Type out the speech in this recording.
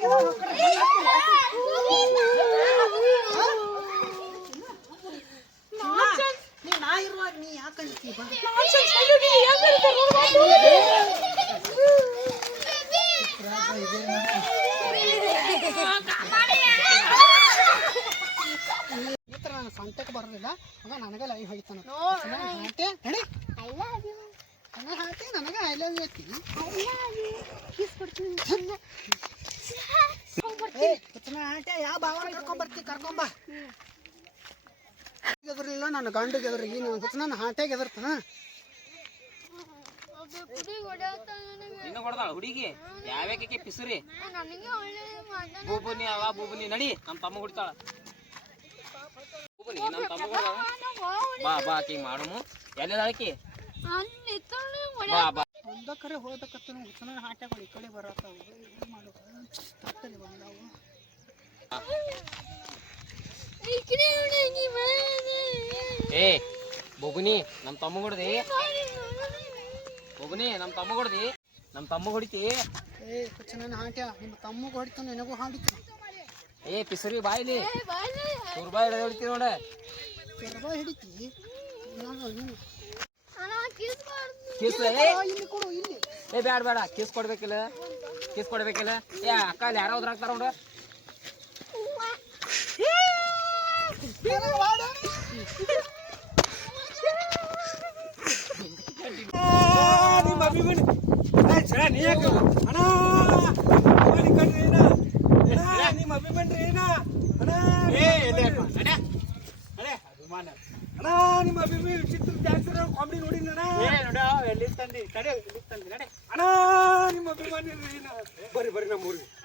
ನೀ ನಾ ಇರುವಾಗ ನೀ ಯಾಕಂತೀ ಬಾ ನಾನು ಸಂತೆಗೆ ಬರೋದಿಲ್ಲ ಮಗ ನನಗೆ ಲೈವ್ ಹೇಳ್ತಾನೆ ಹಾಟೆ ಹೇಳಿ ಹಾಟೆ ನನಗೆ ಐ ಲವ್ ಯು ಐತಿ ಹಾಟೆ ಯಾವ ಭಾವನ ಕರ್ಕೊಂಬ ಗೆದರ್ಲಿಲ್ಲ ನನ್ನ ಗಂಡು ಗೆದ್ರಿ ನಾನು ಹಾಟೆಗೆ ಎದರ್ತಾನ ಹುಡುಗಿ ಯಾವ್ಯಾಕೆ ಪಿಸುರಿ ಬೂಬುನಿ ಅವ ಬೂಬುನಿ ನಡಿ ನಮ್ಮ ತಮ್ಮ ಹೊಡಿತಾಳ ಬೂಬುನಿ ನಮ್ಮ ತಮ್ಮ ಬಾ ಬಾ ಆಕಿ ಮಾಡಮು ಎಲ್ಲದಾಳಕಿ ಬಾ ಬಾ ಒಂದ ಕರೆ ಹೋದಕತ್ತ ಹುಚ್ಚನ ಹಾಟೆಗಳು ಈ ಕಡೆ ಬರತ್ತಾವ ಏನು ಮಾಡೋದು ತಪ್ಪಲಿ ಬಂದಾವು ಏ ಬೂಬುನಿ ನಮ್ಮ ತಮ್ಮ ಹೊಡ್ದಿ ಬೂಬುನಿ ನಮ್ಮ ತಮ್ಮ ಹೊಡ್ದಿ ನಮ್ಮ ತಮ್ಮ ಹೊಡಿತಿ ಏ ಹುಚ್ಚನ ಹಾಟ್ಯ ನಿಮ್ಮ ತಮ್ಮಗೆ ಹೊಡಿತಾನ ನನಗೂ ಹಾಡಿತಾನ ಏ ಪಿಸರಿ ಬಾಯಿಲಿ ಸುರ್ಬಾಯಿ ಹೊಡಿತಿ ನೋಡ ಸುರ್ಬಾಯಿ ಹಿಡಿತಿ ಕಿಸ್ ಇಲ್ಲಿ ಕೊಡು ಇಲ್ಲಿ ಏ ಬೇಡ ಬೇಡ ಕಿಸ್ ಕೊಡ್ಬೇಕಿಲ್ಲ ಏ ಅಕ್ಕ ಅಲ್ಲಿ ಯಾರೋ ಹೋದ್ರಾಗ್ತಾರ ನೋಡ ನಿಮ್ಮ ಅಭಿಮಾನಿ ನೀ ಯಾಕ ಅಣ್ಣ ನಿಮ್ಮ ಅಭಿಮಾನ್ರಿ ಏನ ಅಣ್ಣ ಅಭಿಮಾನ ಅಣ್ಣ ನಿಮ್ಮ ಅಭಿಮಾನಿ ಚಿತ್ರ ಜಾಸ್ತಿ ಕಾಮಿಡಿ ನೋಡಿ ಎಲ್ಲಿ ತಂದಿ ಅಣ್ಣ ನಿಮ್ಮ ಅಭಿಮಾನಿ ಬರ್ರಿ ನಮ್ಮ ಊರಿಗೆ